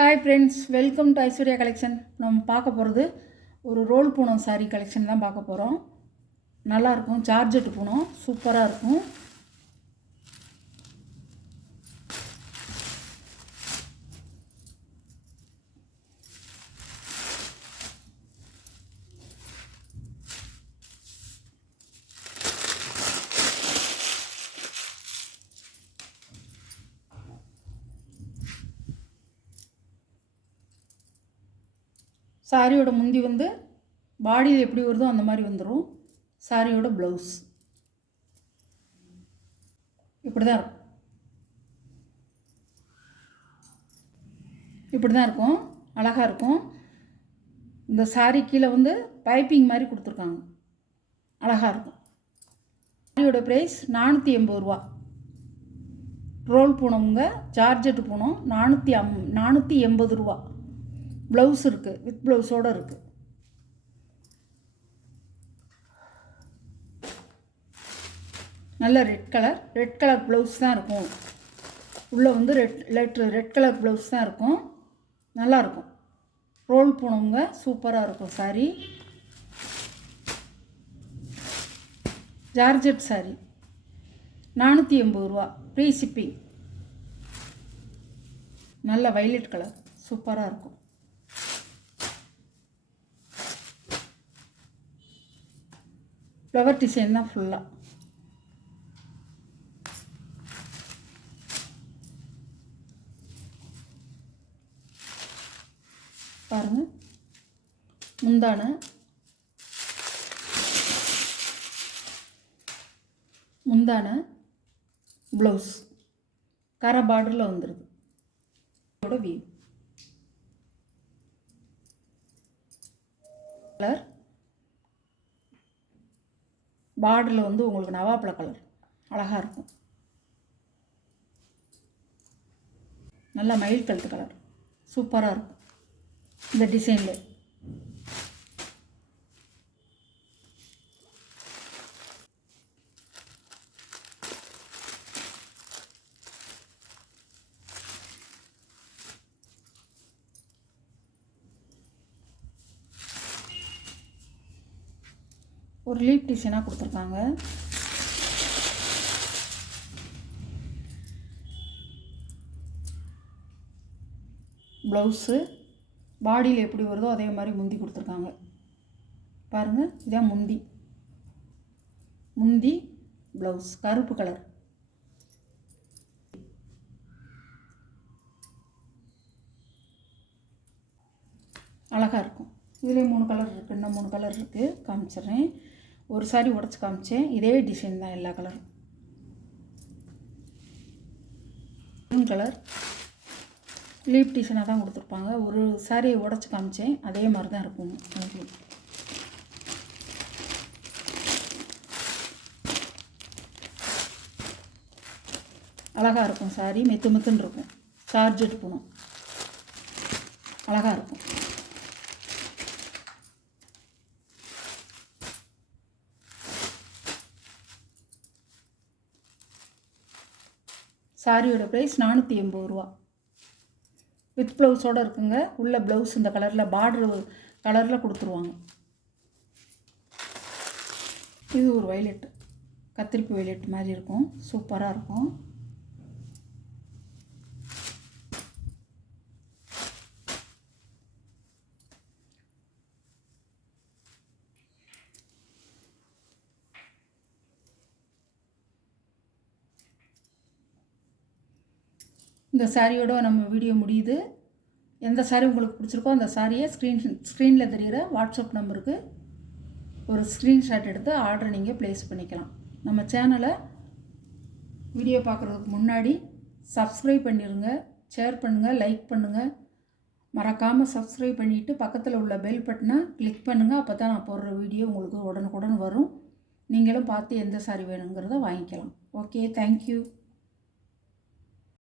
Hi friends, welcome to Aishwarya collection. நம்ம பார்க்க போகிறது ஒரு ரோல் பூனம் சாரீ கலெக்ஷன் தான் பார்க்க போகிறோம். நல்லாயிருக்கும், ஜார்ஜெட் பூனம் சூப்பராக இருக்கும். சாரியோட முந்தி வந்து பாடியில் எப்படி வருதோ அந்த மாதிரி வந்துடும். சாரியோட ப்ளவுஸ் இப்படி தான் இருக்கும். அழகாக இருக்கும். இந்த சாரி கீழே வந்து பைப்பிங் மாதிரி கொடுத்துருக்காங்க, அழகாக இருக்கும். சாரியோட ப்ரைஸ் 480 ரூபா. ரோல் பூனமுங்க, ஜார்ஜெட் பூனம் 480 ரூபா. ப்ளவுஸ் இருக்குது, வித் ப்ளவுஸோடு இருக்குது. நல்ல ரெட் கலர் ப்ளவுஸ் தான் இருக்கும். உள்ளே வந்து ரெட் கலர் ப்ளவுஸ் தான் இருக்கும். நல்லாயிருக்கும். ரோல் பூனவங்க சூப்பராக இருக்கும். சாரி ஜார்ஜெட் சாரி 480 ரூபா. Free shipping. நல்ல வைலட் கலர் சூப்பராக இருக்கும். ஃப்ளவர் டிசைன் தான் ஃபுல்லாக. பாருங்கள், முந்தான ப்ளவுஸ் கரை பார்டரில் வந்துடுது. இதோட வீவ் கலர் பார்டரில் வந்து உங்களுக்கு நவாப்பழ கலர் அழகாக இருக்கும். நல்லா மயில் கழுத்து கலர் சூப்பராக இருக்கும் இந்த டிசைனில். ஒரு லீப் டிசைனாக கொடுத்துருக்காங்க. ப்ளவுஸு பாடியில் எப்படி வருதோ அதே மாதிரி முந்தி கொடுத்துருக்காங்க. பாருங்கள், இதான் முந்தி ப்ளவுஸ் கருப்பு கலர். அழகாக இருக்கும். இதிலே 3 கலர் இருக்குது, இன்னும் 3 கலர் இருக்குது, காமிச்சிட்றேன். ஒரு சாரி உடச்சி காமிச்சேன். இதே டிசைன் தான் எல்லா கலரும். க்ரீன் கலர் லீப் டிசைனாக தான் கொடுத்துருப்பாங்க. ஒரு சாரியை உடச்சி காமிச்சேன், அதே மாதிரி தான் இருக்கும். அழகாக இருக்கும். சாரி மெத்துன்னு இருக்கும். ஜார்ஜெட் பூனம் அழகாக இருக்கும். சாரியோட ப்ரைஸ் 480 ரூபா. வித் ப்ளவுஸோடு இருக்குங்க. உள்ள ப்ளவுஸ் இந்த கலரில் பார்டர் கலரில் கொடுத்துருவாங்க. இது ஒரு வைலட், கத்திரிப்பு வைலட் மாதிரி இருக்கும். சூப்பராக இருக்கும். இந்த சாரியோட நம்ம வீடியோ முடியுது. எந்த சாரி உங்களுக்கு பிடிச்சிருக்கோ அந்த சாரியை ஸ்க்ரீனில் தெரிகிற வாட்ஸ்அப் நம்பருக்கு ஒரு ஸ்க்ரீன்ஷாட் எடுத்து ஆர்டர் நீங்கள் ப்ளேஸ் பண்ணிக்கலாம். நம்ம சேனலை வீடியோ பார்க்குறதுக்கு முன்னாடி சப்ஸ்கிரைப் பண்ணிடுங்க, ஷேர் பண்ணுங்கள், லைக் பண்ணுங்கள். மறக்காமல் சப்ஸ்கிரைப் பண்ணிவிட்டு பக்கத்தில் உள்ள பெல் பட்டனை கிளிக் பண்ணுங்கள். அப்போ தான் நான் போடுற வீடியோ உங்களுக்கு உடனுக்குடன் வரும். நீங்களும் பார்த்து எந்த சாரி வேணுங்கிறத வாங்கிக்கலாம். Okay, thank you.